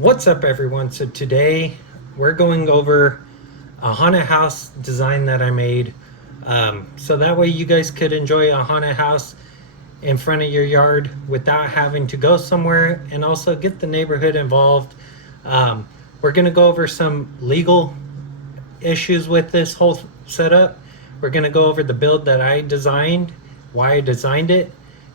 What's up, everyone? So today we're going over a haunted house design that I made. So that way you guys could enjoy a haunted house in front of your yard without having to go somewhere, and also get the neighborhood involved. We're going to go over some legal issues with this whole setup. We're going to go over the build that I designed, why I designed it,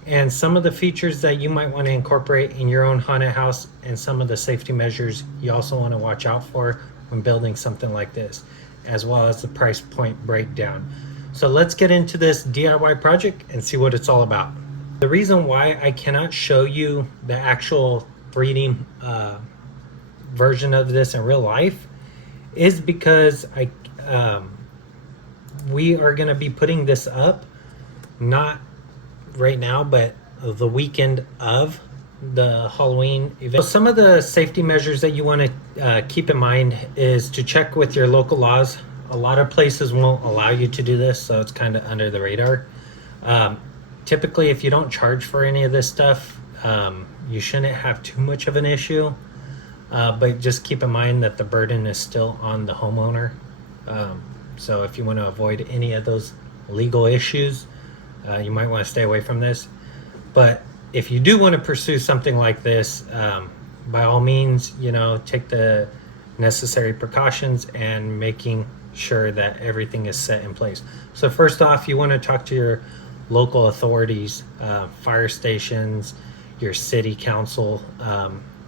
and some of the features that you might want to incorporate in your own haunted house, and some of the safety measures you also want to watch out for when building something like this, as well as the price point breakdown. So let's get into this DIY project and see what it's all about. The reason why I cannot show you the actual 3D version of this in real life is because we are going to be putting this up not right now, but the weekend of the Halloween event. So some of the safety measures that you want to keep in mind is to check with your local laws. A lot of places won't allow you to do this, so it's kind of under the radar. Typically, if you don't charge for any of this stuff, you shouldn't have too much of an issue. But just keep in mind that the burden is still on the homeowner. So if you want to avoid any of those legal issues, you might want to stay away from this. But if you do want to pursue something like this, by all means, take the necessary precautions and making sure that everything is set in place. So first off, you want to talk to your local authorities, fire stations, your city council,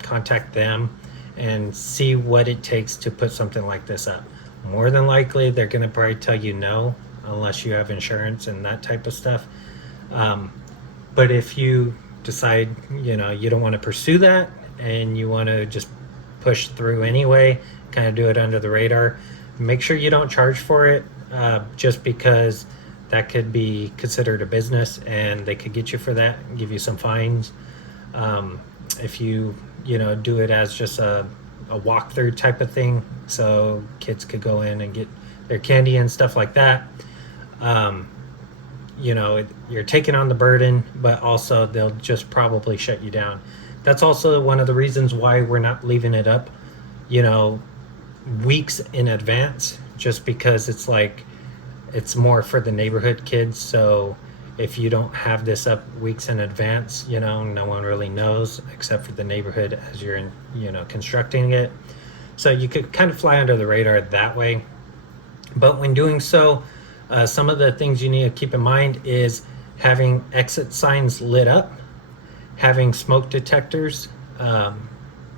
contact them and see what it takes to put something like this up. More than likely, they're going to probably tell you no, unless you have insurance and that type of stuff. But if you decide, you don't want to pursue that and you want to just push through anyway, kind of do it under the radar, make sure you don't charge for it, just because that could be considered a business and they could get you for that and give you some fines. If you do it as just a walkthrough type of thing, so kids could go in and get their candy and stuff like that, you're taking on the burden, but also they'll just probably shut you down. That's also one of the reasons why we're not leaving it up weeks in advance, just because it's more for the neighborhood kids. So if you don't have this up weeks in advance, no one really knows except for the neighborhood as you're constructing it. So you could kind of fly under the radar that way. But when doing so, some of the things you need to keep in mind is having exit signs lit up, having smoke detectors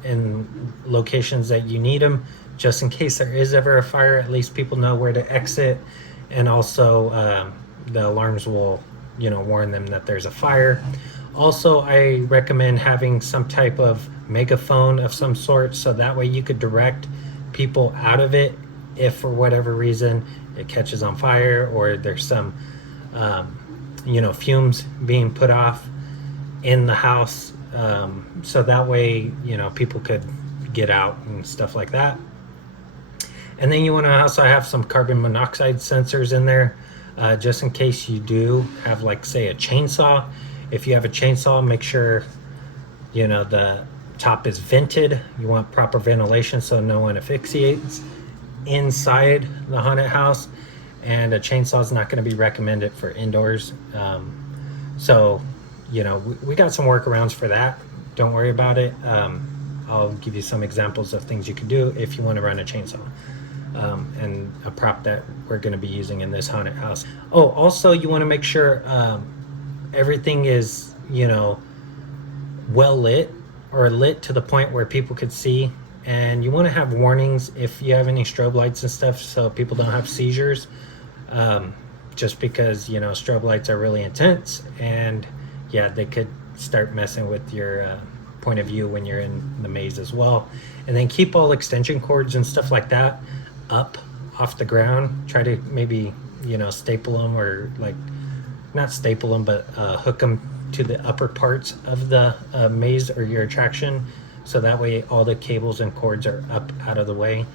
in locations that you need them, just in case there is ever a fire. At least people know where to exit, and also the alarms will warn them that there's a fire. Also, I recommend having some type of megaphone of some sort, so that way you could direct people out of it if for whatever reason it catches on fire, or there's some fumes being put off in the house, so that way people could get out and stuff like that. And then you want to also have some carbon monoxide sensors in there, just in case you do have, say, a chainsaw. If you have a chainsaw, make sure the top is vented. You want proper ventilation so no one asphyxiates inside the haunted house. And a chainsaw is not going to be recommended for indoors. So we got some workarounds for that. Don't worry about it. I'll give you some examples of things you can do if you want to run a chainsaw. And a prop that we're going to be using in this haunted house. Oh, also you want to make sure everything is well lit, or lit to the point where people could see. And you want to have warnings if you have any strobe lights and stuff, so people don't have seizures, just because strobe lights are really intense, and they could start messing with your point of view when you're in the maze as well. And then keep all extension cords and stuff like that up off the ground. Try to maybe staple them, or not staple them, but hook them to the upper parts of the maze or your attraction, so that way all the cables and cords are up out of the way,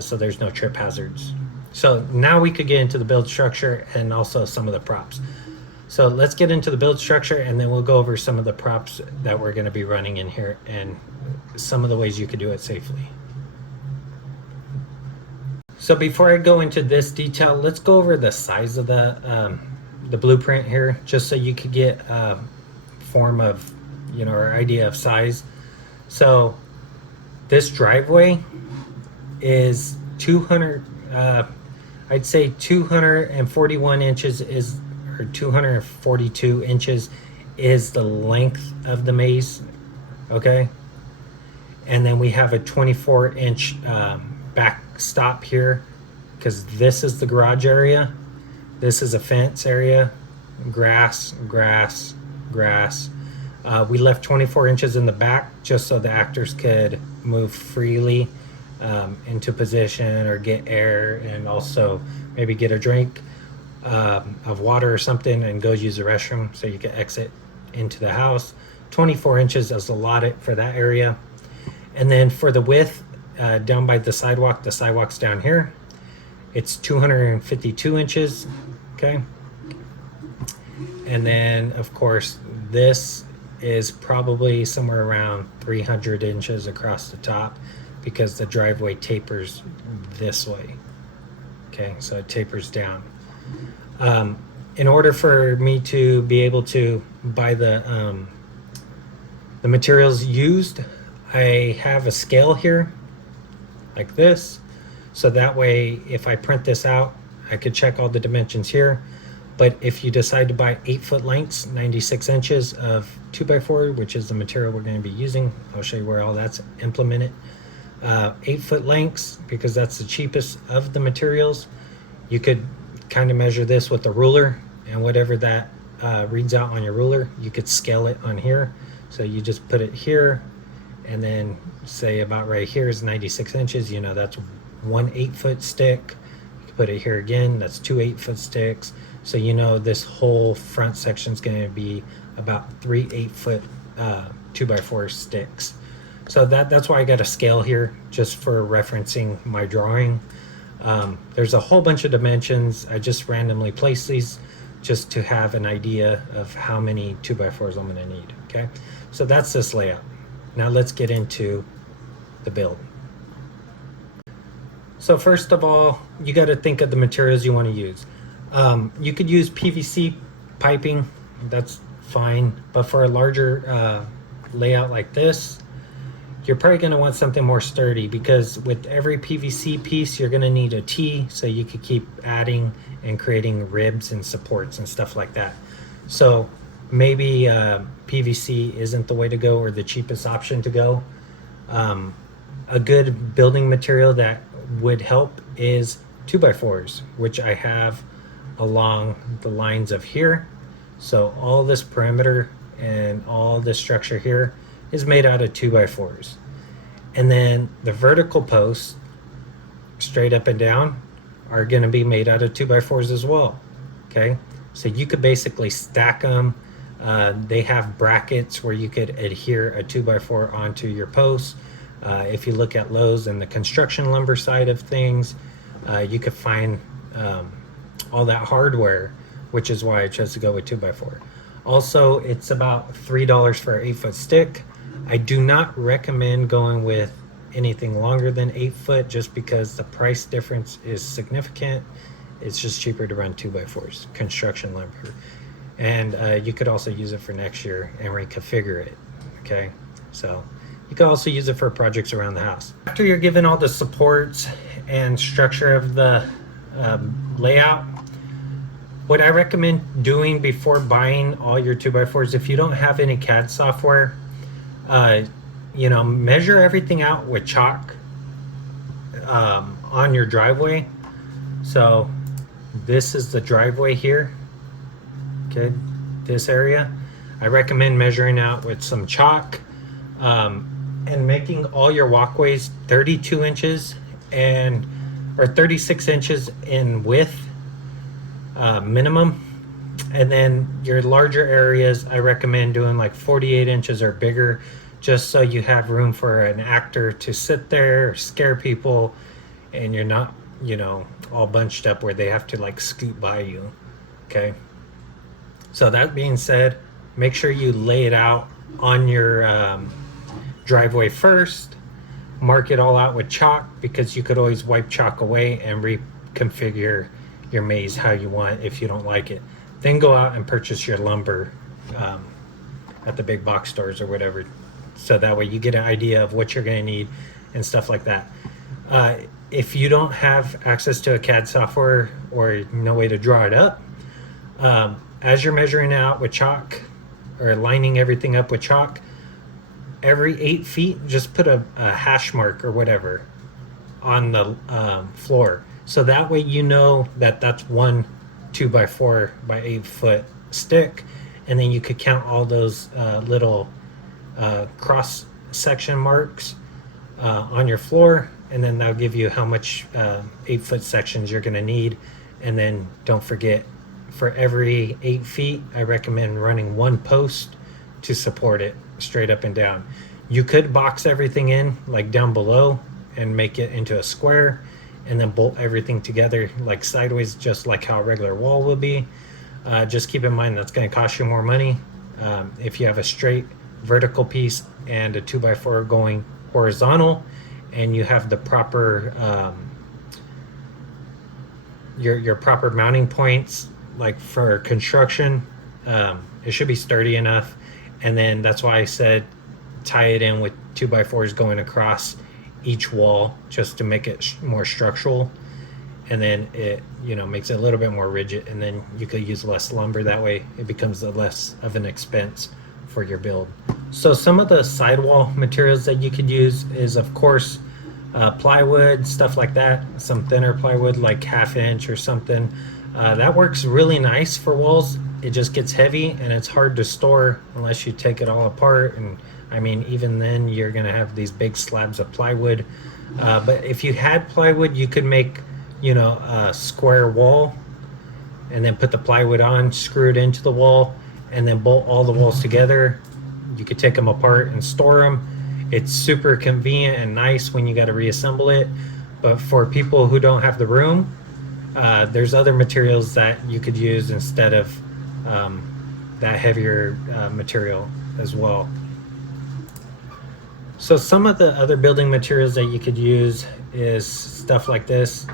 so there's no trip hazards. So now we could get into the build structure and also some of the props. So let's get into the build structure, and then we'll go over some of the props that we're going to be running in here and some of the ways you could do it safely. So before I go into this detail, let's go over the size of the blueprint here, just so you could get a form of, or idea of size. So this driveway is 200, I'd say 241 inches is, or 242 inches is the length of the maze, okay? And then we have a 24-inch back stop here, because this is the garage area. This is a fence area, grass. We left 24 inches in the back just so the actors could move freely into position or get air, and also maybe get a drink of water or something and go use the restroom so you can exit into the house. 24 inches is allotted for that area. And then for the width, down by the sidewalk's down here, it's 252 inches, okay? And then of course this is probably somewhere around 300 inches across the top, because the driveway tapers this way, okay? So it tapers down. In order for me to be able to buy the materials used, I have a scale here like this, so that way if I print this out, I could check all the dimensions here. But if you decide to buy 8-foot lengths, 96 inches of 2x4, which is the material we're going to be using, I'll show you where all that's implemented. 8-foot lengths, because that's the cheapest of the materials. You could kind of measure this with a ruler, and whatever that reads out on your ruler, you could scale it on here. So you just put it here, and then say about right here is 96 inches. That's 1 8-foot stick. You can put it here again, that's 2 8-foot sticks. So this whole front section is going to be about 3 8-foot 2x4 sticks. So that's why I got a scale here, just for referencing my drawing. There's a whole bunch of dimensions. I just randomly placed these just to have an idea of how many 2x4s I'm going to need, okay? So that's this layout. Now let's get into the build. So first of all, you got to think of the materials you want to use. You could use PVC piping, that's fine, but for a larger layout like this, you're probably going to want something more sturdy, because with every PVC piece you're going to need a T, so you could keep adding and creating ribs and supports and stuff like that. So maybe PVC isn't the way to go, or the cheapest option to go. A good building material that would help is 2x4s, which I have along the lines of here. So all this perimeter and all this structure here is made out of 2x4s. And then the vertical posts, straight up and down, are going to be made out of 2x4s as well, okay? So you could basically stack them. They have brackets where you could adhere a 2x4 onto your posts. If you look at Lowe's and the construction lumber side of things, you could find all that hardware, which is why I chose to go with 2x4. Also, it's about $3 for an 8-foot stick. I do not recommend going with anything longer than 8 foot, just because the price difference is significant. It's just cheaper to run 2x4s, construction lumber. And you could also use it for next year and reconfigure it, okay? So you can also use it for projects around the house. After you're given all the supports and structure of the layout, what I recommend doing before buying all your 2x4s, if you don't have any CAD software, measure everything out with chalk on your driveway. So this is the driveway here, okay, this area. I recommend measuring out with some chalk and making all your walkways 32 inches or 36 inches in width minimum. And then your larger areas, I recommend doing like 48 inches or bigger, just so you have room for an actor to sit there, scare people, and you're not, all bunched up where they have to like scoot by you, okay? So that being said, make sure you lay it out on your driveway first, mark it all out with chalk, because you could always wipe chalk away and reconfigure your maze how you want if you don't like it. Then go out and purchase your lumber at the big box stores or whatever, so that way you get an idea of what you're going to need and stuff like that. If you don't have access to a CAD software or no way to draw it up, as you're measuring it out with chalk or lining everything up with chalk, every 8 feet, just put a hash mark or whatever on the floor. So that way you know that that's one 2x4 by 8 foot stick, and then you could count all those little cross section marks on your floor, and then that'll give you how much 8 foot sections you're going to need. And then don't forget, for every 8 feet, I recommend running one post to support it straight up and down. You could box everything in like down below and make it into a square, and then bolt everything together like sideways, just like how a regular wall will be. Just keep in mind that's going to cost you more money. If you have a straight vertical piece and a 2x4 going horizontal, and you have the proper your proper mounting points, like for construction, it should be sturdy enough. And then that's why I said tie it in with 2x4s going across each wall, just to make it more structural. And then it, makes it a little bit more rigid, and then you could use less lumber. That way it becomes less of an expense for your build. So some of the sidewall materials that you could use is, of course, plywood, stuff like that. Some thinner plywood, like 1/2 inch or something. That works really nice for walls. It just gets heavy and it's hard to store unless you take it all apart. And I mean, even then you're gonna have these big slabs of plywood. But if you had plywood, you could make, a square wall, and then put the plywood on, screw it into the wall, and then bolt all the walls together. You could take them apart and store them. It's super convenient and nice when you got to reassemble it. But for people who don't have the room, there's other materials that you could use instead of that heavier material as well. So some of the other building materials that you could use is stuff like this.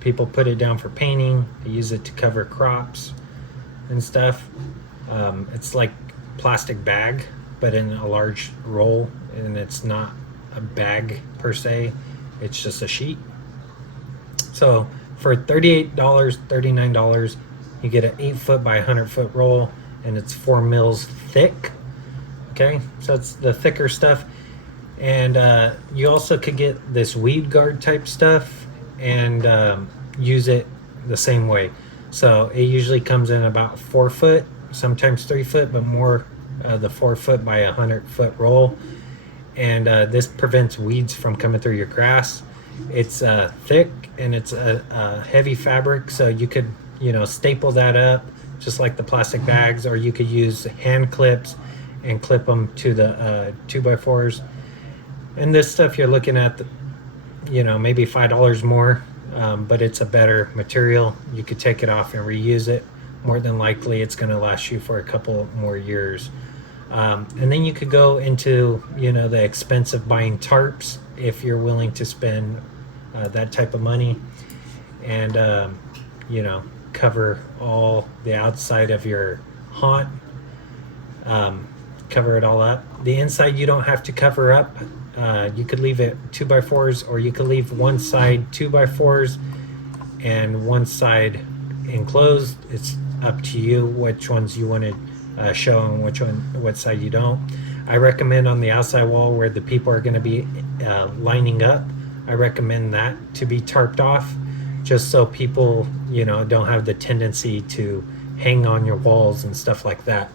People put it down for painting. They use it to cover crops and stuff. It's like plastic bag, but in a large roll, and it's not a bag per se, it's just a sheet. So for $38, $39, you get an 8 foot by 100 foot roll, and it's 4 mils thick. Okay, so it's the thicker stuff. And you also could get this weed guard type stuff and use it the same way. So it usually comes in about 4 foot, sometimes 3 foot, but more the 4 foot by 100 foot roll. And this prevents weeds from coming through your grass. It's thick and it's a heavy fabric, so you could staple that up just like the plastic bags, or you could use hand clips and clip them to the 2x4s. And this stuff you're looking at, maybe $5 more, but it's a better material. You could take it off and reuse it. More than likely, it's going to last you for a couple more years. And then you could go into, the expense of buying tarps if you're willing to spend that type of money, and, cover all the outside of your haunt, cover it all up. The inside you don't have to cover up. You could leave it 2x4s, or you could leave one side 2x4s and one side enclosed. It's up to you which ones you want to show and what side you don't. I recommend on the outside wall where the people are going to be lining up, I recommend that to be tarped off, just so people don't have the tendency to hang on your walls and stuff like that.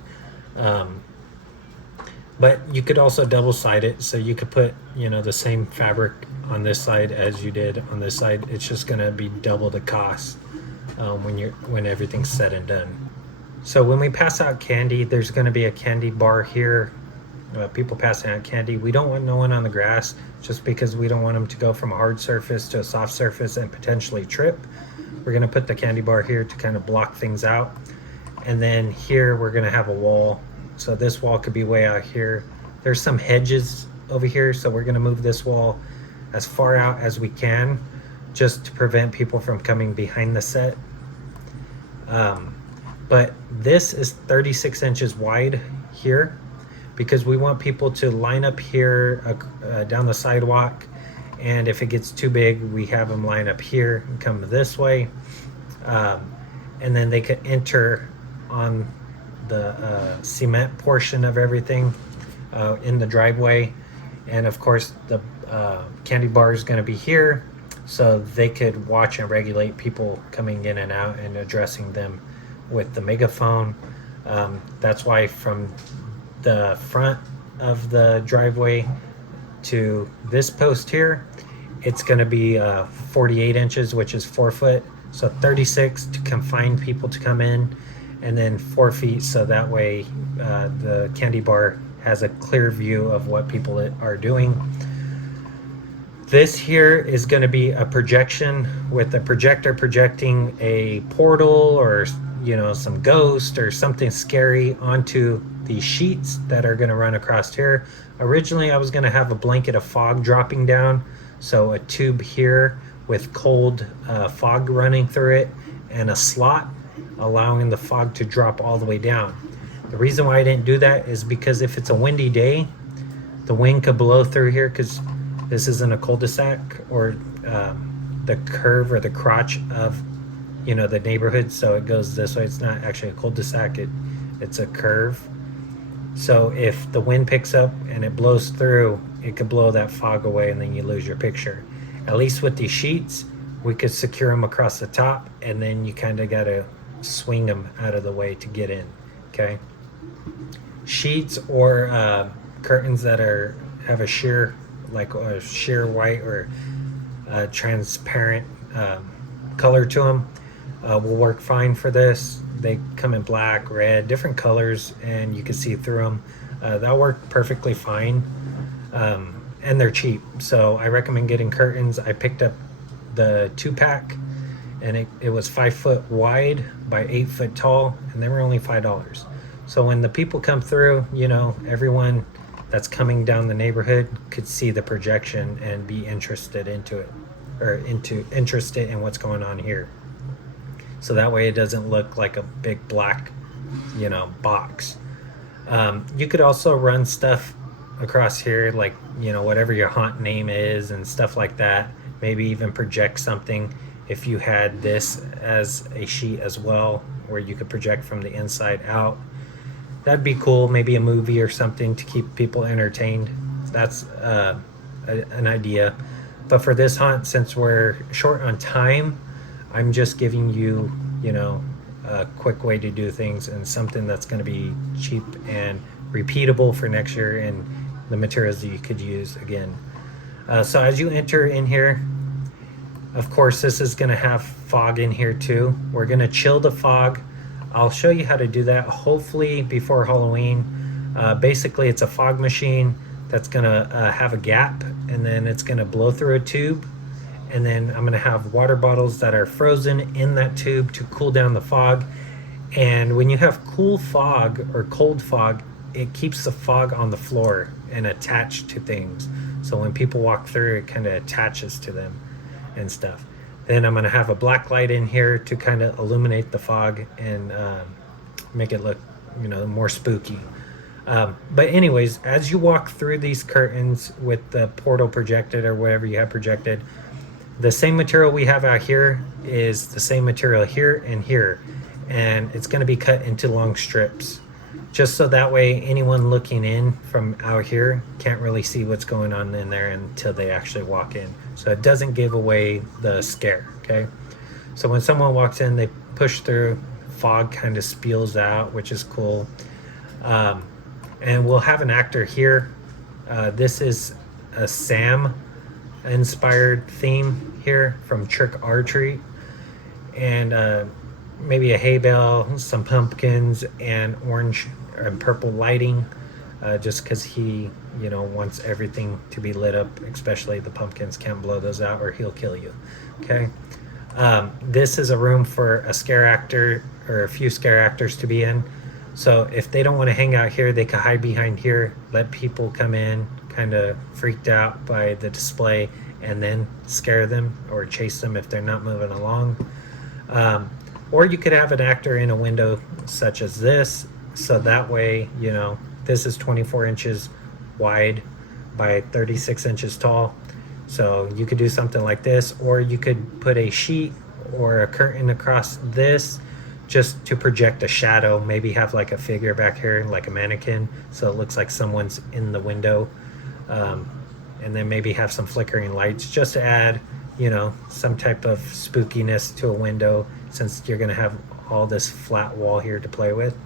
But you could also double side it, so you could put the same fabric on this side as you did on this side. It's just going to be double the cost when everything's said and done. So when we pass out candy, there's going to be a candy bar here. People passing out candy. We don't want no one on the grass, just because we don't want them to go from a hard surface to a soft surface and potentially trip. We're going to put the candy bar here to kind of block things out. And then here we're going to have a wall. So this wall could be way out here. There's some hedges over here, so we're going to move this wall as far out as we can just to prevent people from coming behind the set. But this is 36 inches wide here because we want people to line up here down the sidewalk, and if it gets too big, we have them line up here and come this way, and then they could enter on the cement portion of everything in the driveway. And of course the candy bar is going to be here, so they could watch and regulate people coming in and out and addressing them with the megaphone. That's why from the front of the driveway to this post here, it's going to be 48 inches, which is 4 foot. So 36 to confine people to come in, and then 4 feet so that way the candy bar has a clear view of what people are doing. This here is going to be a projection with a projector projecting a portal or, you know, some ghost or something scary onto these sheets that are going to run across here. Originally I was going to have a blanket of fog dropping down, so a tube here with cold fog running through it and a slot allowing the fog to drop all the way down. The reason why I didn't do that is because if it's a windy day, the wind could blow through here, because this isn't a cul-de-sac or the curve or the crotch of, you know, the neighborhood, so it goes this way. It's not actually a cul-de-sac, it's a curve. So if the wind picks up and it blows through, it could blow that fog away and then you lose your picture. At least with these sheets, we could secure them across the top, and then you kind of got to swing them out of the way to get in. Okay, sheets or curtains that have a sheer, like a sheer white or transparent color to them will work fine for this. They come in black, red, different colors, and you can see through them. That'll work perfectly fine. And they're cheap, so I recommend getting curtains. I picked up the 2-pack, and it was 5 foot wide by 8 foot tall, and they were only $5. So when the people come through, you know, everyone that's coming down the neighborhood could see the projection and be interested into it, or interested in what's going on here. So that way it doesn't look like a big black, you know, box. You could also run stuff across here, like, you know, whatever your haunt name is and stuff like that. Maybe even project something if you had this as a sheet as well, where you could project from the inside out. That'd be cool. Maybe a movie or something to keep people entertained. That's an idea. But for this haunt, since we're short on time, I'm just giving you, you know, a quick way to do things and something that's going to be cheap and repeatable for next year, and the materials that you could use again. So as you enter in here, of course, this is going to have fog in here too. We're going to chill the fog. I'll show you how to do that hopefully before Halloween. Basically, it's a fog machine that's going to have a gap, and then it's going to blow through a tube, and then I'm going to have water bottles that are frozen in that tube to cool down the fog. And when you have cool fog or cold fog, it keeps the fog on the floor and attached to things. So when people walk through, it kind of attaches to them and stuff. Then I'm going to have a black light in here to kind of illuminate the fog and make it look, you know, more spooky. But anyways, as you walk through these curtains with the portal projected or whatever you have projected, the same material we have out here is the same material here and here. And it's going to be cut into long strips, just so that way anyone looking in from out here can't really see what's going on in there until they actually walk in. So it doesn't give away the scare, okay? So when someone walks in, they push through, fog kind of spills out, which is cool. And we'll have an actor here. This is a Sam inspired theme here from Trick or Treat. And maybe a hay bale, some pumpkins, and orange and purple lighting, just because he, you know, wants everything to be lit up, especially the pumpkins. Can't blow those out or he'll kill you. Okay. This is a room for a scare actor or a few scare actors to be in. So if they don't want to hang out here, they can hide behind here, let people come in, kind of freaked out by the display and then scare them or chase them if they're not moving along. Or you could have an actor in a window such as this, so that way, you know, this is 24 inches wide by 36 inches tall. So you could do something like this, or you could put a sheet or a curtain across this just to project a shadow. Maybe have like a figure back here, like a mannequin, so it looks like someone's in the window. And then maybe have some flickering lights just to add, you know, some type of spookiness to a window, since you're going to have all this flat wall here to play with.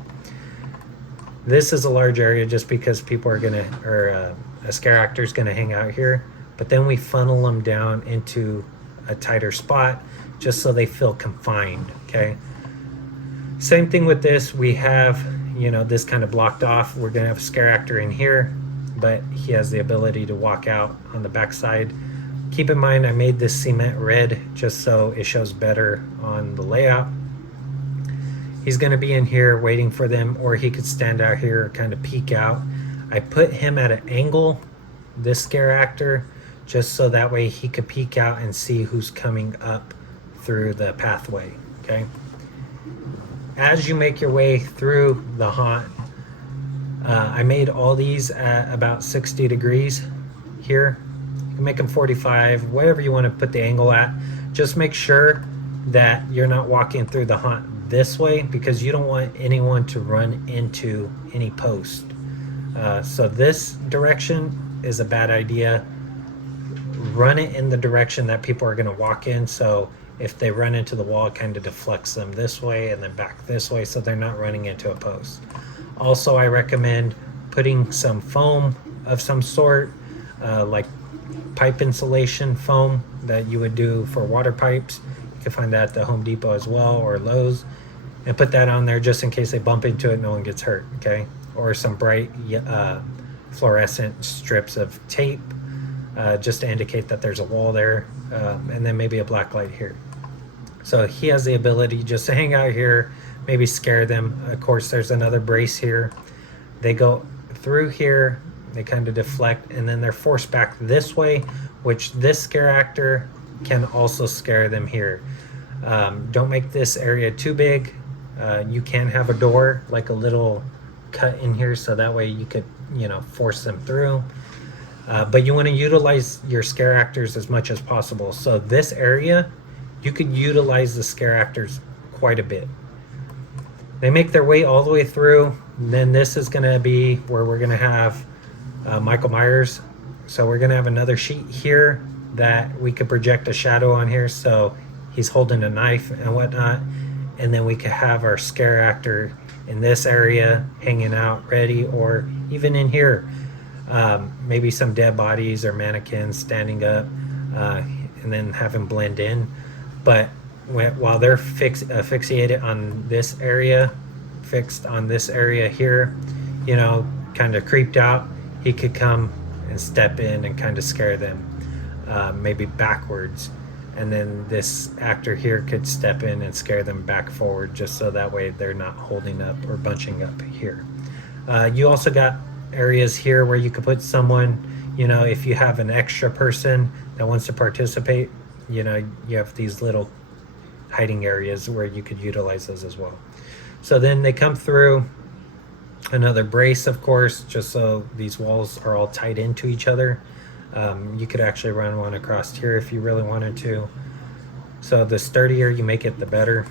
This is a large area just because people are going to, or a scare actor is going to hang out here. But then we funnel them down into a tighter spot just so they feel confined, okay? Same thing with this. We have, you know, this kind of blocked off. We're going to have a scare actor in here, but he has the ability to walk out on the backside. Keep in mind, I made this cement red just so it shows better on the layout. He's going to be in here waiting for them, or he could stand out here, kind of peek out. I put him at an angle, this scare actor, just so that way he could peek out and see who's coming up through the pathway, okay? As you make your way through the haunt, I made all these at about 60 degrees here. You can make them 45, whatever you want to put the angle at. Just make sure that you're not walking through the haunt this way, because you don't want anyone to run into any post. So this direction is a bad idea. Run it in the direction that people are going to walk in, so if they run into the wall, it kind of deflects them this way and then back this way, so they're not running into a post. Also, I recommend putting some foam of some sort, like pipe insulation foam that you would do for water pipes. You can find that at the Home Depot as well, or Lowe's, and put that on there just in case they bump into it, no one gets hurt, okay? Or some bright fluorescent strips of tape, just to indicate that there's a wall there, and then maybe a black light here. So he has the ability just to hang out here, maybe scare them. Of course, there's another brace here. They go through here, they kind of deflect, and then they're forced back this way, which this scare actor can also scare them here. Don't make this area too big. You can have a door, like a little cut in here, so that way you could, you know, force them through. But you want to utilize your scare actors as much as possible. So this area, you could utilize the scare actors quite a bit. They make their way all the way through. And then this is going to be where we're going to have Michael Myers. So we're going to have another sheet here that we could project a shadow on here. So he's holding a knife and whatnot. And then we could have our scare actor in this area hanging out ready, or even in here. Maybe some dead bodies or mannequins standing up, and then have them blend in. But while they're asphyxiated on this area, fixed on this area here, you know, kind of creeped out, he could come and step in and kind of scare them, maybe backwards. And then this actor here could step in and scare them back forward, just so that way they're not holding up or bunching up here. You also got areas here where you could put someone, you know, if you have an extra person that wants to participate, you know, you have these little hiding areas where you could utilize those as well. So then they come through another brace, of course, just so these walls are all tied into each other. You could actually run one across here if you really wanted to. So the sturdier you make it, the better.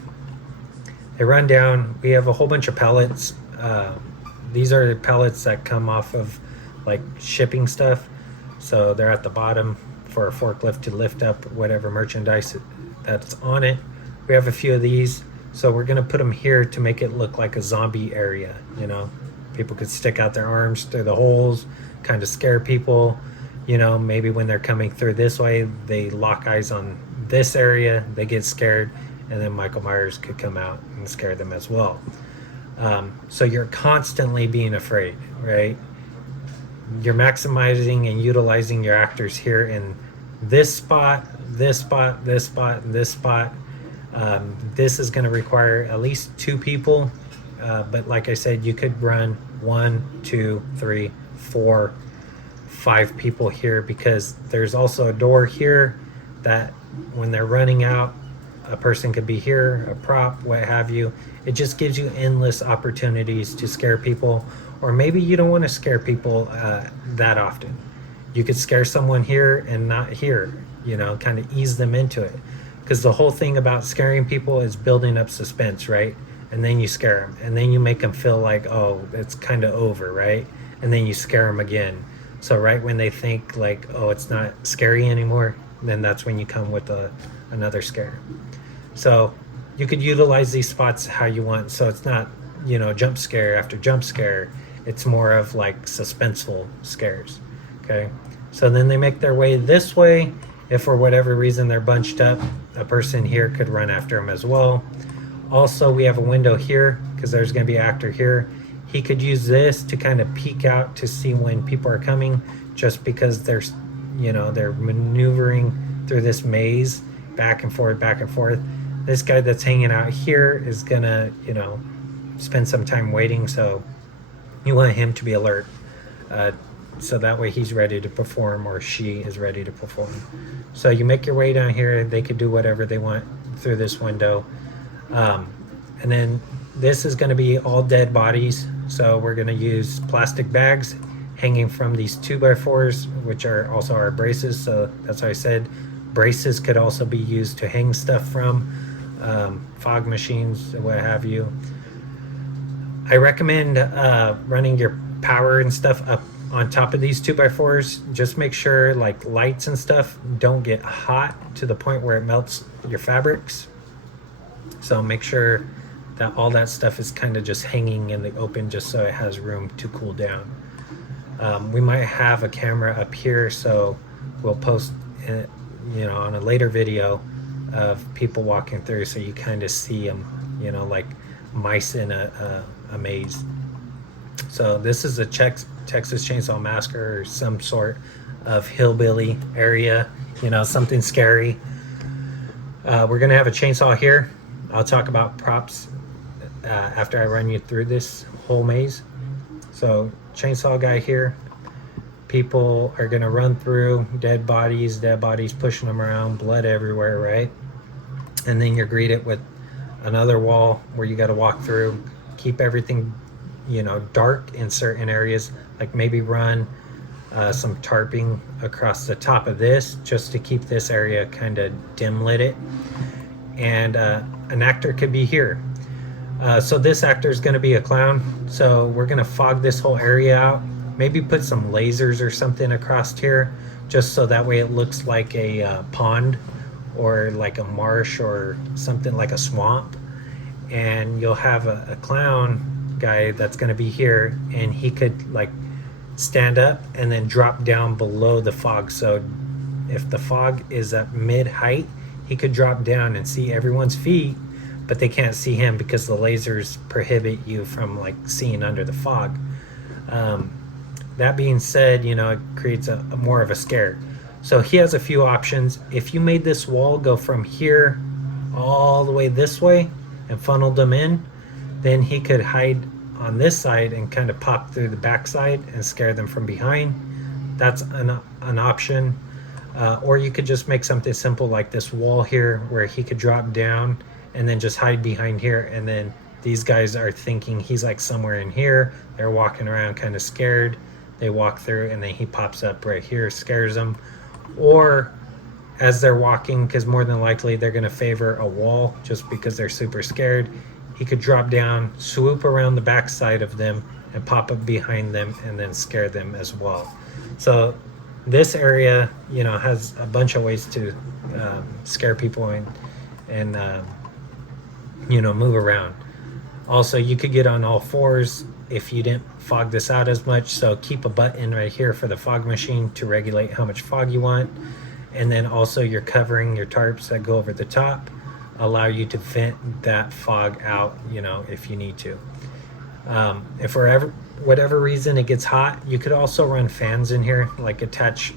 They run down. We have a whole bunch of pellets. These are pellets that come off of like shipping stuff. So they're at the bottom for a forklift to lift up whatever merchandise that's on it. We have a few of these. So we're going to put them here to make it look like a zombie area. You know, people could stick out their arms through the holes, kind of scare people. You know, maybe when they're coming through this way, they lock eyes on this area, they get scared, and then Michael Myers could come out and scare them as well. So you're constantly being afraid, right? You're maximizing and utilizing your actors here in this spot, this spot, this spot, and this spot. This is going to require at least 2 people, but like I said, you could run 1, 2, 3, 4 5 people here, because there's also a door here that when they're running out, a person could be here, a prop, what have you. It just gives you endless opportunities to scare people, or maybe you don't want to scare people that often. You could scare someone here and not here, kind of ease them into it. Because the whole thing about scaring people is building up suspense, right? And then you scare them, and then you make them feel like, oh, it's kind of over, right? And then you scare them again. So right when they think like, oh, it's not scary anymore, then that's when you come with another scare. So you could utilize these spots how you want. So it's not, jump scare after jump scare. It's more of like suspenseful scares. Okay. So then they make their way this way. If for whatever reason they're bunched up, a person here could run after them as well. Also, we have a window here because there's going to be an actor here. He could use this to kind of peek out to see when people are coming, just because they're maneuvering through this maze back and forth, back and forth. This guy that's hanging out here is going to, spend some time waiting. So you want him to be alert. So that way he's ready to perform, or she is ready to perform. So you make your way down here. They could do whatever they want through this window. And then this is going to be all dead bodies. So we're going to use plastic bags hanging from these 2x4s, which are also our braces. So that's why I said braces could also be used to hang stuff from, fog machines, what have you. I recommend running your power and stuff up on top of these 2x4s. Just make sure like lights and stuff don't get hot to the point where it melts your fabrics. So make sure that all that stuff is kind of just hanging in the open, just so it has room to cool down. We might have a camera up here, so we'll post it, on a later video of people walking through, so you kind of see them, like mice in a maze. So this is a Texas Chainsaw Massacre, or some sort of hillbilly area, something scary. We're gonna have a chainsaw here. I'll talk about props after I run you through this whole maze. So chainsaw guy here. People are gonna run through, dead bodies pushing them around, blood everywhere, right? And then you're greeted with another wall where you got to walk through. Keep everything, dark in certain areas. Like maybe run some tarping across the top of this, just to keep this area kind of dim lit. And an actor could be here. So this actor is going to be a clown. So we're going to fog this whole area out. Maybe put some lasers or something across here, just so that way it looks like a pond, or like a marsh, or something like a swamp. And you'll have a clown guy that's going to be here, and he could like stand up and then drop down below the fog. So if the fog is at mid height, he could drop down and see everyone's feet, but they can't see him because the lasers prohibit you from like seeing under the fog. That being said, it creates a more of a scare. So he has a few options. If you made this wall go from here all the way this way and funneled them in, then he could hide on this side and kind of pop through the back side and scare them from behind. That's an option. Or you could just make something simple like this wall here, where he could drop down and then just hide behind here. And then these guys are thinking he's like somewhere in here. They're walking around kind of scared. They walk through, and then he pops up right here, scares them. Or as they're walking, because more than likely they're going to favor a wall just because they're super scared, he could drop down, swoop around the back side of them, and pop up behind them, and then scare them as well. So this area, has a bunch of ways to scare people and move around. Also, you could get on all fours if you didn't fog this out as much. So keep a button right here for the fog machine to regulate how much fog you want. And then also you're covering your tarps that go over the top, allow you to vent that fog out, if you need to. If for whatever reason it gets hot, you could also run fans in here, like attach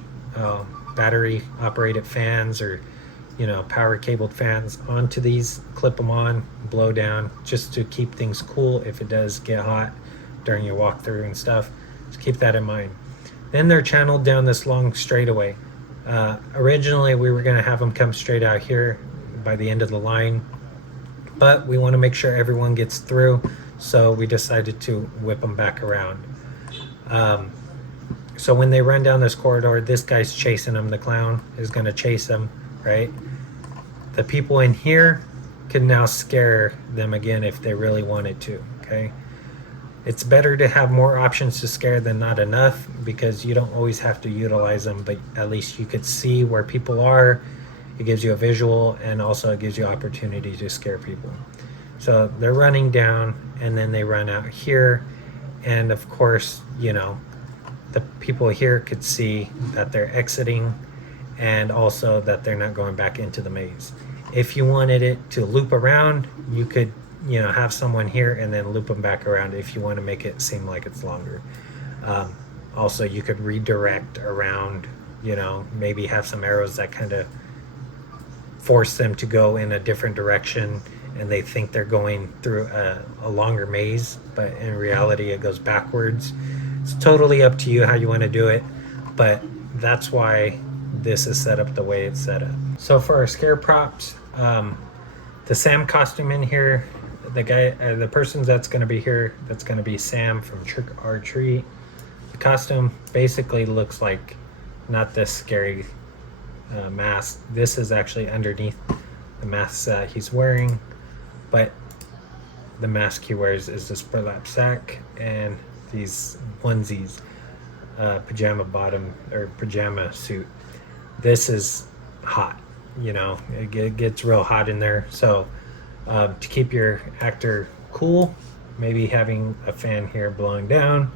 battery operated fans, or power cabled fans onto these, clip them on, blow down, just to keep things cool if it does get hot during your walkthrough and stuff. Just keep that in mind. Then they're channeled down this long straightaway. Originally, we were going to have them come straight out here by the end of the line, but we want to make sure everyone gets through, so we decided to whip them back around. So when they run down this corridor, this guy's chasing them. The clown is going to chase them, right? The people in here can now scare them again if they really wanted to, okay? It's better to have more options to scare than not enough, because you don't always have to utilize them, but at least you could see where people are. It gives you a visual, and also it gives you opportunity to scare people. So they're running down, and then they run out here, and of course, you know, the people here could see that they're exiting, and also that they're not going back into the maze. If you wanted it to loop around, you could, you know, have someone here and then loop them back around if you want to make it seem like it's longer. Also, you could redirect around, you know, maybe have some arrows that kind of force them to go in a different direction, and they think they're going through a longer maze, but in reality it goes backwards. It's totally up to you how you want to do it, but that's why this is set up the way it's set up. So for our scare props, the Sam costume in here, the person that's going to be here, that's going to be Sam from Trick or Treat. The costume basically looks like not this scary mask. This is actually underneath the mask that he's wearing, but the mask he wears is this burlap sack and these onesies, pajama bottom or pajama suit. This is hot, you know, it gets real hot in there. So to keep your actor cool, maybe having a fan here blowing down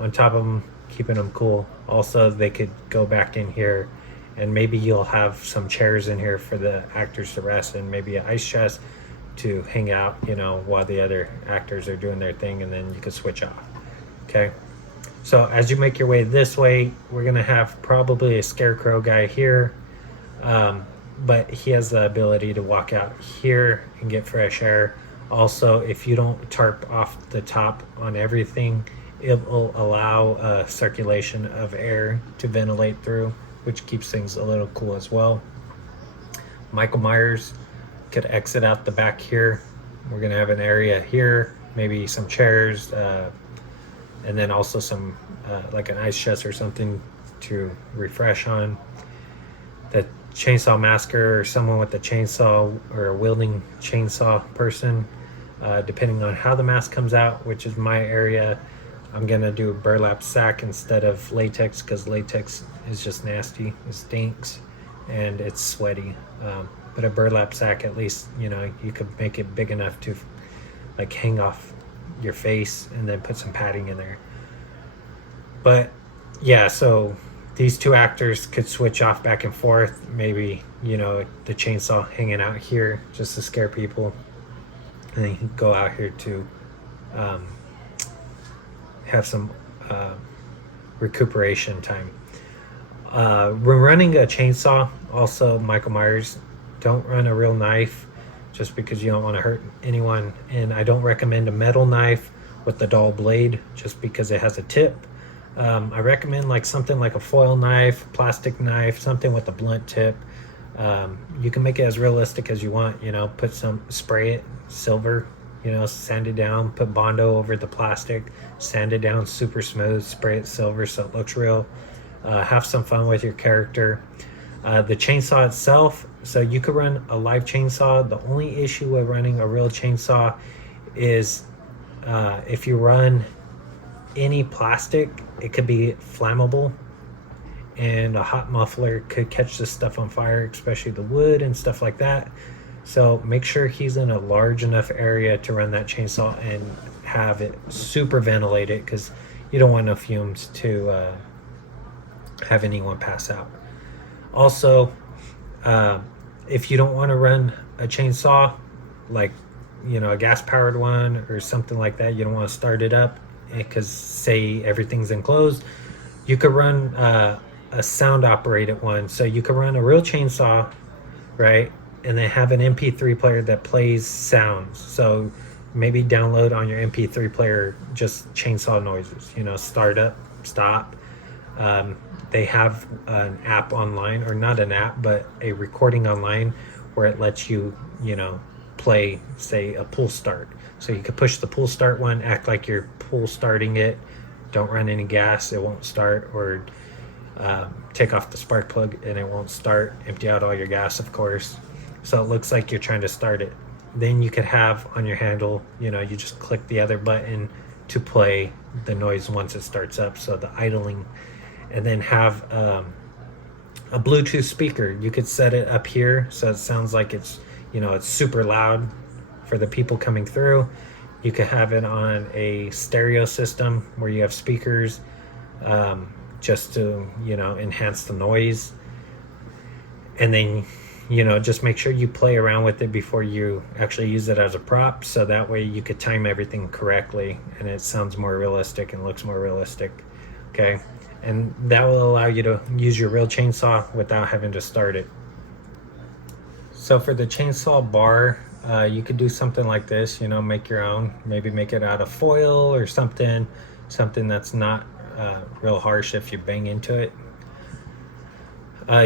on top of them, keeping them cool. Also, they could go back in here, and maybe you'll have some chairs in here for the actors to rest, and maybe an ice chest to hang out, you know, while the other actors are doing their thing, and then you can switch off. Okay, so as you make your way this way, we're gonna have probably a scarecrow guy here, but he has the ability to walk out here and get fresh air. Also, if you don't tarp off the top on everything, it will allow circulation of air to ventilate through, which keeps things a little cool as well. Michael Myers could exit out the back here. We're gonna have an area here, maybe some chairs, and then also some like an ice chest or something to refresh on. The chainsaw masker, or someone with a chainsaw or a wielding chainsaw person, depending on how the mask comes out, which is my area, I'm gonna do a burlap sack instead of latex, because latex is just nasty, it stinks, and it's sweaty. But a burlap sack, at least, you know, you could make it big enough to like hang off your face, and then put some padding in there. But yeah, so these two actors could switch off back and forth. Maybe, you know, the chainsaw hanging out here just to scare people, and then you can go out here to have some recuperation time. When running a chainsaw, also Michael Myers, don't run a real knife, just because you don't want to hurt anyone. And I don't recommend a metal knife with the dull blade, just because it has a tip. I recommend like something like a foil knife, plastic knife, something with a blunt tip. You can make it as realistic as you want, you know, spray it silver, you know, sand it down, put Bondo over the plastic, sand it down super smooth, spray it silver so it looks real. Have some fun with your character. The chainsaw itself, so you could run a live chainsaw. The only issue with running a real chainsaw is if you run any plastic, it could be flammable, and a hot muffler could catch this stuff on fire, especially the wood and stuff like that. So make sure he's in a large enough area to run that chainsaw and have it super ventilated, because you don't want no fumes to have anyone pass out. Also, if you don't want to run a chainsaw, like, you know, a gas powered one or something like that, you don't want to start it up because say everything's enclosed, you could run a sound operated one. So you could run a real chainsaw, right, and then have an MP3 player that plays sounds. So maybe download on your MP3 player just chainsaw noises, you know, start up, stop, They have an app online, or not an app, but a recording online where it lets you, play, say, a pull start. So you could push the pull start one, act like you're pull starting it, don't run any gas, it won't start, or take off the spark plug and it won't start, empty out all your gas, of course. So it looks like you're trying to start it. Then you could have on your handle, you just click the other button to play the noise once it starts up, so the idling. And then have a Bluetooth speaker. You could set it up here so it sounds like it's super loud for the people coming through. You could have it on a stereo system where you have speakers, just to enhance the noise. And then just make sure you play around with it before you actually use it as a prop, so that way you could time everything correctly and it sounds more realistic and looks more realistic. Okay, and that will allow you to use your real chainsaw without having to start it. So for the chainsaw bar, you could do something like this, make your own, maybe make it out of foil or something that's not real harsh if you bang into it.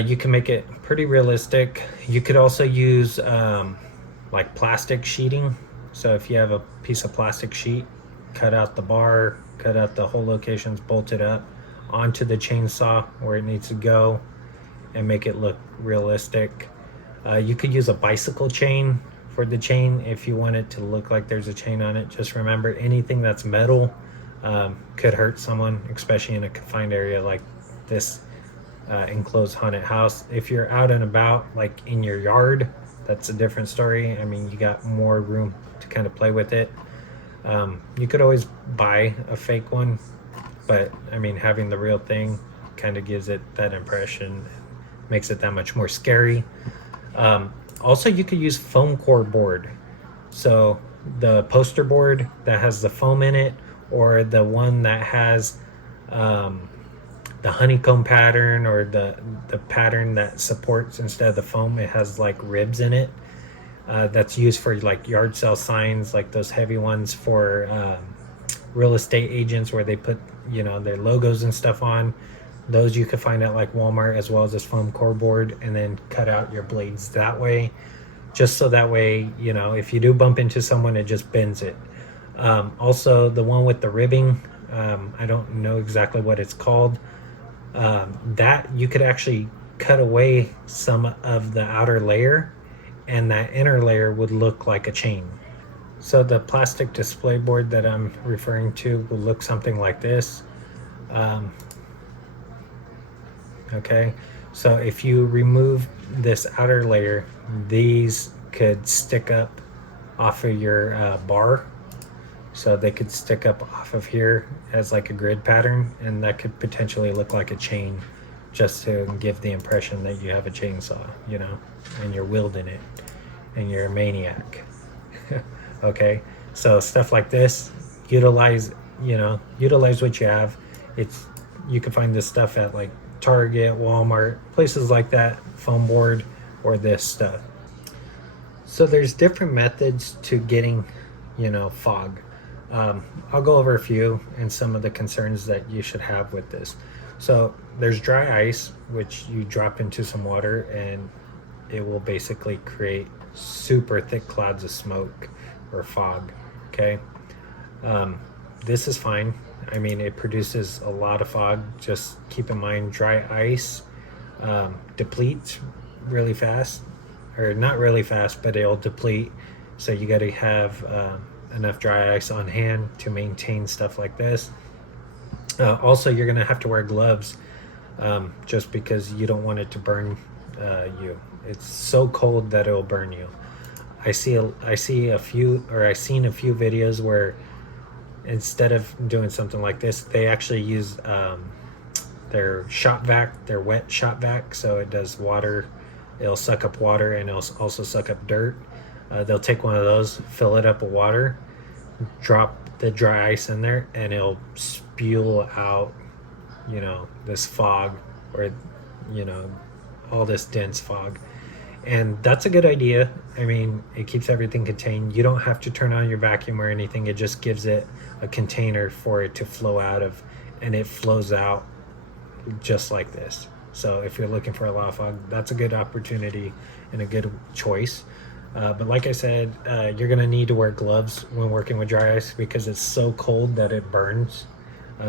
You can make it pretty realistic. You could also use like plastic sheeting. So if you have a piece of plastic sheet, cut out the bar, cut out the hole locations, bolt it up onto the chainsaw where it needs to go, and make it look realistic. You could use a bicycle chain for the chain if you want it to look like there's a chain on it. Just remember, anything that's metal could hurt someone, especially in a confined area like this enclosed haunted house. If you're out and about, like in your yard, that's a different story. I mean, you got more room to kind of play with it. You could always buy a fake one, but I mean, having the real thing kind of gives it that impression, makes it that much more scary. Also, you could use foam core board. So the poster board that has the foam in it, or the one that has the honeycomb pattern, or the pattern that supports, instead of the foam, it has like ribs in it. That's used for like yard sale signs, like those heavy ones for real estate agents where they put their logos and stuff on. Those you could find at like Walmart, as well as this foam core board, and then cut out your blades that way, just so that way if you do bump into someone, it just bends it. Also, the one with the ribbing, I don't know exactly what it's called. That you could actually cut away some of the outer layer, and that inner layer would look like a chain. So the plastic display board that I'm referring to will look something like this. Okay, so if you remove this outer layer, these could stick up off of your bar. So they could stick up off of here as like a grid pattern, and that could potentially look like a chain, just to give the impression that you have a chainsaw, and you're wielding it, and you're a maniac. Okay, so stuff like this, utilize what you have. You can find this stuff at like Target, Walmart, places like that, foam board, or this stuff. So there's different methods to getting fog. I'll go over a few and some of the concerns that you should have with this. So there's dry ice, which you drop into some water and it will basically create super thick clouds of smoke or fog. Okay, this is fine. I mean, it produces a lot of fog. Just keep in mind, dry ice depletes really fast, or not really fast, but it'll deplete. So you got to have enough dry ice on hand to maintain stuff like this. Also, you're going to have to wear gloves, just because you don't want it to burn you. It's so cold that it'll burn you. I've seen a few videos where instead of doing something like this, they actually use their shop vac, their wet shop vac. So it does water, it'll suck up water, and it'll also suck up dirt. They'll take one of those, fill it up with water, drop the dry ice in there, and it'll spew out this fog, or all this dense fog. And that's a good idea. I mean, it keeps everything contained. You don't have to turn on your vacuum or anything. It just gives it a container for it to flow out of, and it flows out just like this. So if you're looking for a lot of fog, that's a good opportunity and a good choice. But like I said, you're going to need to wear gloves when working with dry ice because it's so cold that it burns.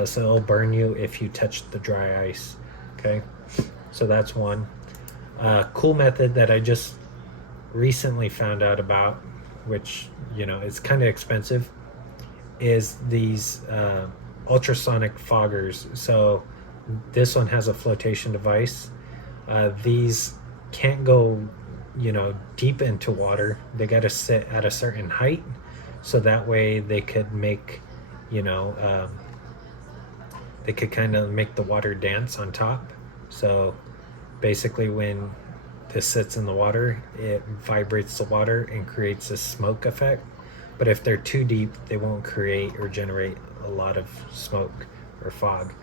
So it'll burn you if you touch the dry ice. Okay, so that's one. Cool method that I just recently found out about, which it's kind of expensive, is these ultrasonic foggers. So this one has a flotation device. These can't go deep into water. They got to sit at a certain height, so that way they could make they could kind of make the water dance on top. So basically when this sits in the water, it vibrates the water and creates a smoke effect. But if they're too deep, they won't create or generate a lot of smoke or fog,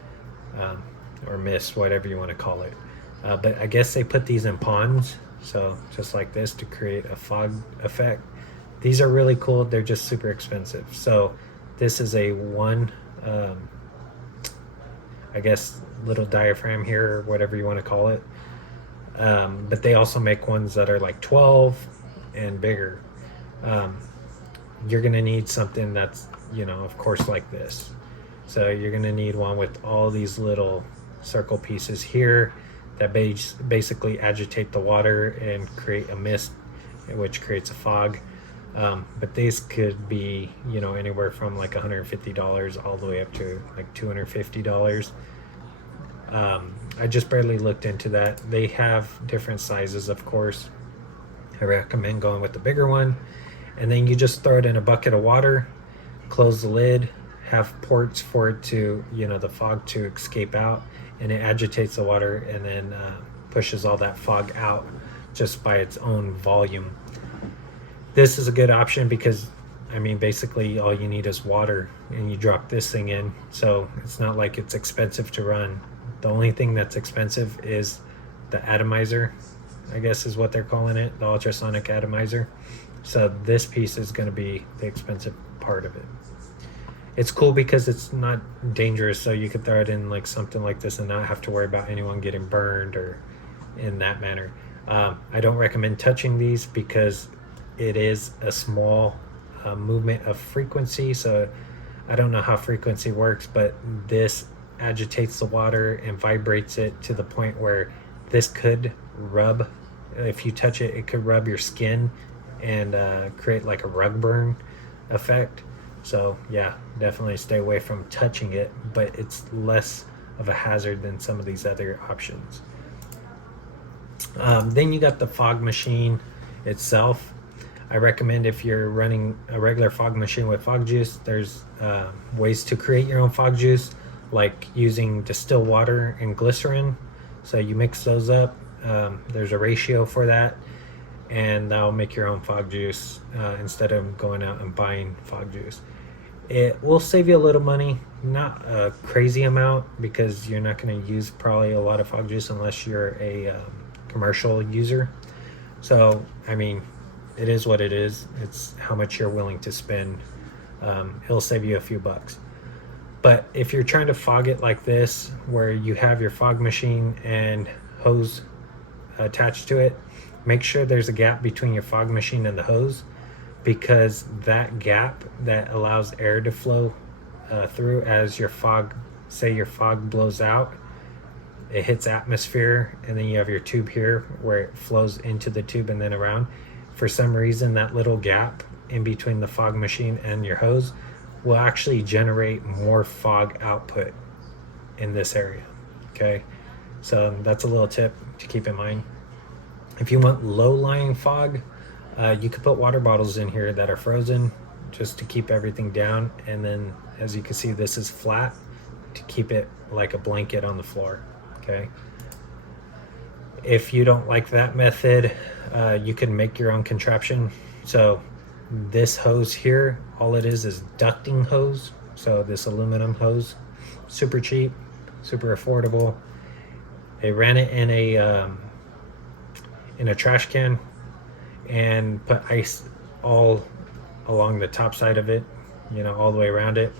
or mist, whatever you want to call it. But I guess they put these in ponds, so just like this, to create a fog effect. These are really cool. They're just super expensive. So this is a one, I guess, little diaphragm here, or whatever you want to call it. But they also make ones that are like 12 and bigger. You're going to need something that's, of course, like this. So you're going to need one with all these little circle pieces here that basically agitate the water and create a mist, which creates a fog. But these could be, anywhere from like $150 all the way up to like $250. I just barely looked into that. They have different sizes, of course. I recommend going with the bigger one. And then you just throw it in a bucket of water, close the lid, have ports for it to, the fog to escape out, and it agitates the water and then pushes all that fog out just by its own volume. This is a good option because, basically all you need is water and you drop this thing in. So it's not like it's expensive to run. The only thing that's expensive is the atomizer, I guess is what they're calling it, the ultrasonic atomizer. So this piece is going to be the expensive part of it. It's cool because it's not dangerous, so you could throw it in like something like this and not have to worry about anyone getting burned or in that manner. I don't recommend touching these because it is a small movement of frequency, so I don't know how frequency works, but this agitates the water and vibrates it to the point where this could rub. If you touch it, it could rub your skin and create like a rug burn effect. So yeah, definitely stay away from touching it, but it's less of a hazard than some of these other options. Then you got the fog machine itself. I recommend, if you're running a regular fog machine with fog juice, there's ways to create your own fog juice, like using distilled water and glycerin. So you mix those up. There's a ratio for that, and that'll make your own fog juice instead of going out and buying fog juice. It will save you a little money, not a crazy amount, because you're not going to use probably a lot of fog juice unless you're a commercial user. So it is what it is. It's how much you're willing to spend. It'll save you a few bucks. But if you're trying to fog it like this, where you have your fog machine and hose attached to it, make sure there's a gap between your fog machine and the hose, because that gap that allows air to flow through as your fog blows out, it hits atmosphere, and then you have your tube here where it flows into the tube and then around. For some reason, that little gap in between the fog machine and your hose will actually generate more fog output in this area. Okay, so that's a little tip to keep in mind. If you want low-lying fog, you could put water bottles in here that are frozen just to keep everything down, and then as you can see, this is flat to keep it like a blanket on the floor. Okay, if you don't like that method, you can make your own contraption. So this hose here, all it is ducting hose. So this aluminum hose, super cheap, super affordable. They ran it in a trash can and put ice all along the top side of it, all the way around it.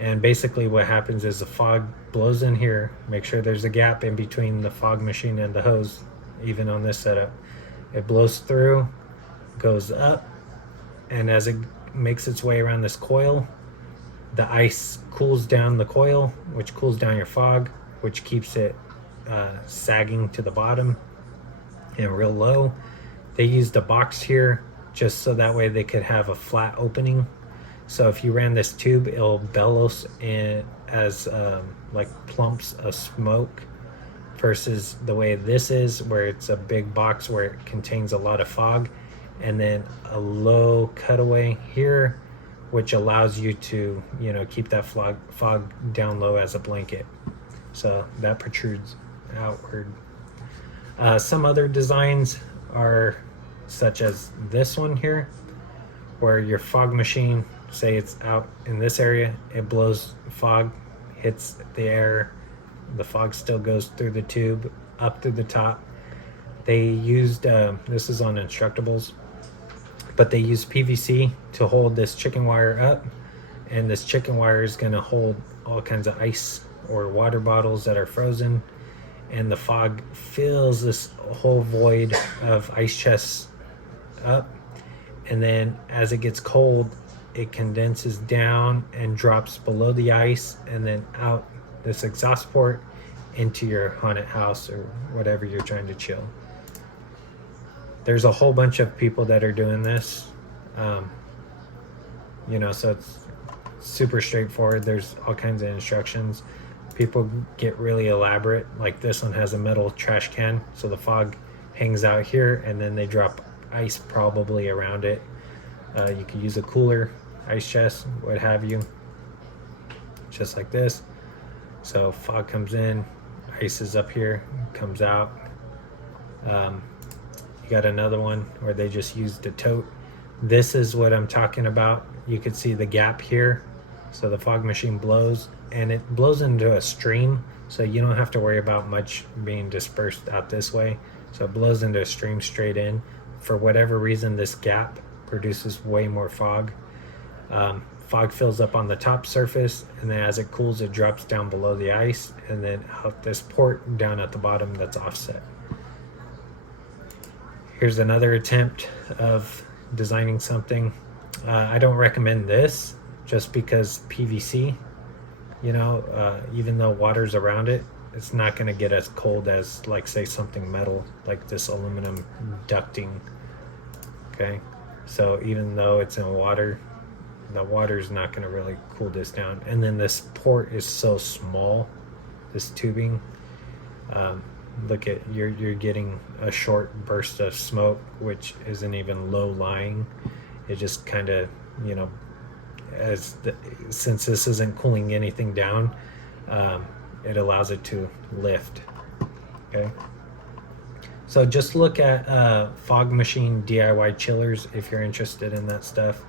And basically what happens is the fog blows in here. Make sure there's a gap in between the fog machine and the hose, even on this setup. It blows through, goes up, and as it makes its way around this coil, the ice cools down the coil, which cools down your fog, which keeps it sagging to the bottom and real low. They used a box here just so that way they could have a flat opening. So if you ran this tube, it'll bellows in as like plumps of smoke, versus the way this is, where it's a big box where it contains a lot of fog, and then a low cutaway here, which allows you to, you know, keep that fog down low as a blanket. So that protrudes outward. Some other designs are such as this one here, where your fog machine, say it's out in this area, it blows fog, hits the air, the fog still goes through the tube up through the top. They used this is on Instructables, but they use PVC to hold this chicken wire up, and this chicken wire is going to hold all kinds of ice or water bottles that are frozen, and the fog fills this whole void of ice chests up, and then as it gets cold, it condenses down and drops below the ice and then out this exhaust port into your haunted house or whatever you're trying to chill. There's a whole bunch of people that are doing this, you know, so it's super straightforward. There's all kinds of instructions. People get really elaborate, like this one has a metal trash can, so the fog hangs out here and then they drop ice probably around it. You could use a cooler, ice chest, what have you, just like this. So fog comes in, ice is up here, comes out. You got another one where they just used a tote. This is what I'm talking about. You could see the gap here. So the fog machine blows, and it blows into a stream, so you don't have to worry about much being dispersed out this way. So it blows into a stream straight in. For whatever reason, this gap produces way more fog. Fog fills up on the top surface, and then as it cools, it drops down below the ice, and then out this port down at the bottom that's offset. Here's another attempt of designing something. I don't recommend this just because PVC, you know, even though water's around it, it's not going to get as cold as, like, say, something metal like this aluminum ducting. Okay, so even though it's in water, the water is not going to really cool this down. And then this port is so small, this tubing. Look at, you're getting a short burst of smoke, which isn't even low lying. It just kind of, you know, since this isn't cooling anything down, it allows it to lift. Okay, so just look at fog machine DIY chillers if you're interested in that stuff.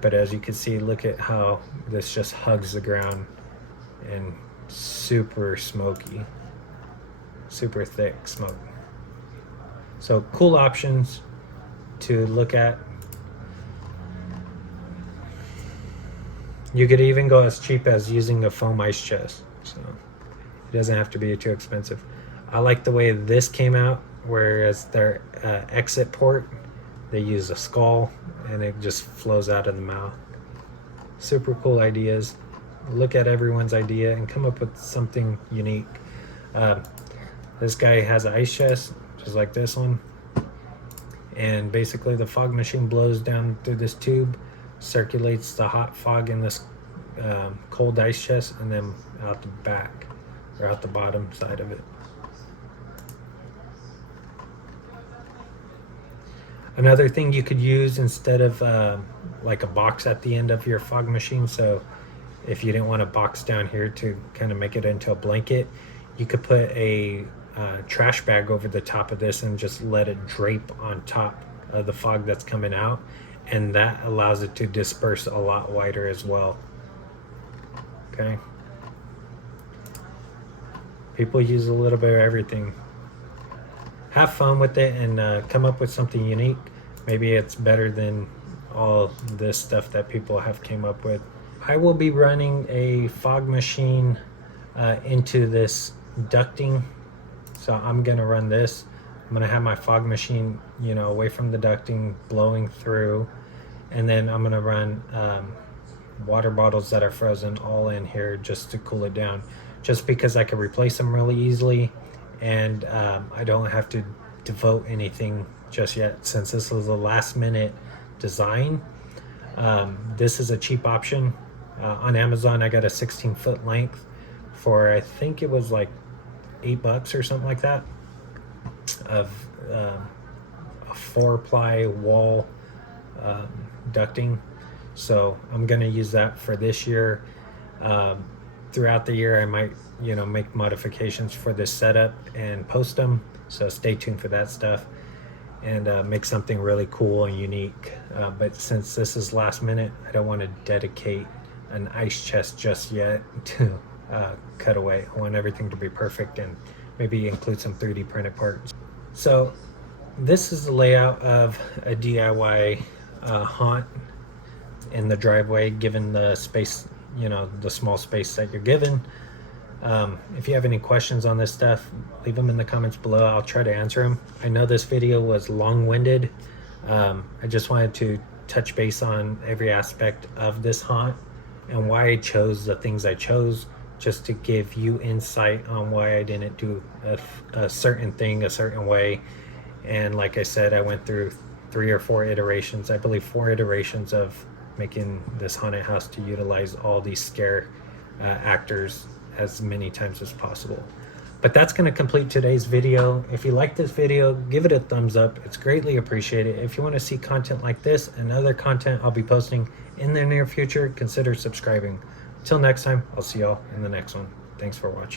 But as you can see, look at how this just hugs the ground, and super smoky, super thick smoke. So cool options to look at. You could even go as cheap as using a foam ice chest, so it doesn't have to be too expensive. I like the way this came out, whereas their exit port, they use a skull and it just flows out of the mouth. Super cool ideas. Look at everyone's idea and come up with something unique. This guy has an ice chest just like this one, and basically the fog machine blows down through this tube, circulates the hot fog in this cold ice chest, and then out the back or out the bottom side of it. Another thing you could use instead of like a box at the end of your fog machine, so if you didn't want a box down here to kind of make it into a blanket, you could put a trash bag over the top of this and just let it drape on top of the fog that's coming out, and that allows it to disperse a lot wider as well. Okay, people use a little bit of everything. Have fun with it and come up with something unique. Maybe it's better than all this stuff that people have came up with. I will be running a fog machine into this ducting. So I'm gonna run this. I'm gonna have my fog machine, you know, away from the ducting, blowing through, and then I'm gonna run water bottles that are frozen all in here just to cool it down, just because I can replace them really easily, and I don't have to devote anything just yet, since this was a last minute design. This is a cheap option. On Amazon I got a 16-foot length for, I think it was like $8 or something like that, of a 4-ply wall ducting. So I'm gonna use that for this year. Throughout the year I might, you know, make modifications for this setup and post them, so stay tuned for that stuff, and make something really cool and unique. But since this is last minute, I don't want to dedicate an ice chest just yet to cut away. I want everything to be perfect, and maybe include some 3D printed parts. So this is the layout of a DIY haunt in the driveway, given the space, you know, the small space that you're given. If you have any questions on this stuff, leave them in the comments below. I'll try to answer them. I know this video was long-winded. I just wanted to touch base on every aspect of this haunt and why I chose the things I chose, just to give you insight on why I didn't do a certain thing a certain way. And like I said, I went through 3 or 4 iterations, I believe 4 iterations of making this haunted house to utilize all these scare actors as many times as possible. But that's going to complete today's video. If you like this video, give it a thumbs up. It's greatly appreciated. If you want to see content like this and other content I'll be posting in the near future, consider subscribing. Until next time, I'll see y'all in the next one. Thanks for watching.